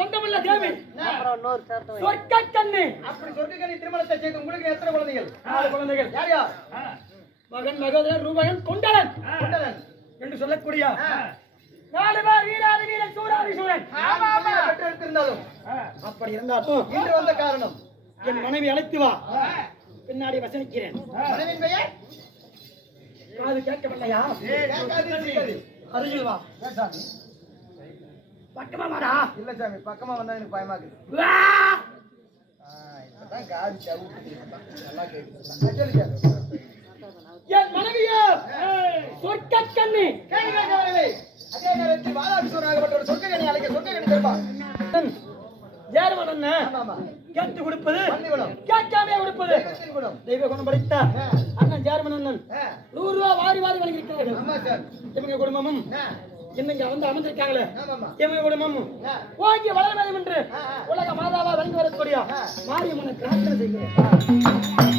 சொந்தமல்ல தேவி. சொர்க்க கண்ணு அப்படி சொர்க்க கண்ணி திருமணத்தை செய்து உங்களுக்கு எத்தனை குழந்தைகள்? நாலு குழந்தைகள். யார் யார்? மகன் மகோதரன் ரூபகன் கொண்டலன் கொண்டலன் என்று சொல்லக்கூடிய நாலு பேர் வீராதி வீரன் சூராதி சூரன் பெற்றிருந்தாலும் அப்படி இருந்தாலும் இன்று வந்த காரணம். என் மனைவி அழைத்து வா. பின்னாடி வசனிக்கிறேன். மனைவின் பெயர்? காது கேட்கவில்லையா? அருகில் வா. பக்கமா வாடா. இல்ல சாமி பக்கமா வந்தா எனக்கு பயமா இருக்குது. இப்பதான் காது சவுக்கு நல்லா கேக்குது. என் மனைவியோ! சொர்க்க கண்ணி. அதே நேரத்தில் ஒரு சொர்க்கக்கனி அழைக்க சொர்க்கக்கனி தருவா ஜேர்மன் அண்ணன்? ஆமா ஆமா. கேட்டு கொடுப்பது கேட்காமே கொடுப்பது. தெய்வ குணம் படித்த. அண்ணன் ஜேர்மன் அண்ணன்? நூறு ரூபா வாரி வாரி வழங்கியிருக்கிறார்கள். ஆமா சார். இவங்க குடும்பமும்? இன்னும் இங்க வந்து அமர்ந்திருக்காங்களே? குடும்பமும் ஆ, ஓங்கி வளர வேண்டும் என்று. உலக மாதாவா வழங்கி வரக்கூடிய. மாரியம்மனை பிரார்த்தனை செய்கிறேன்.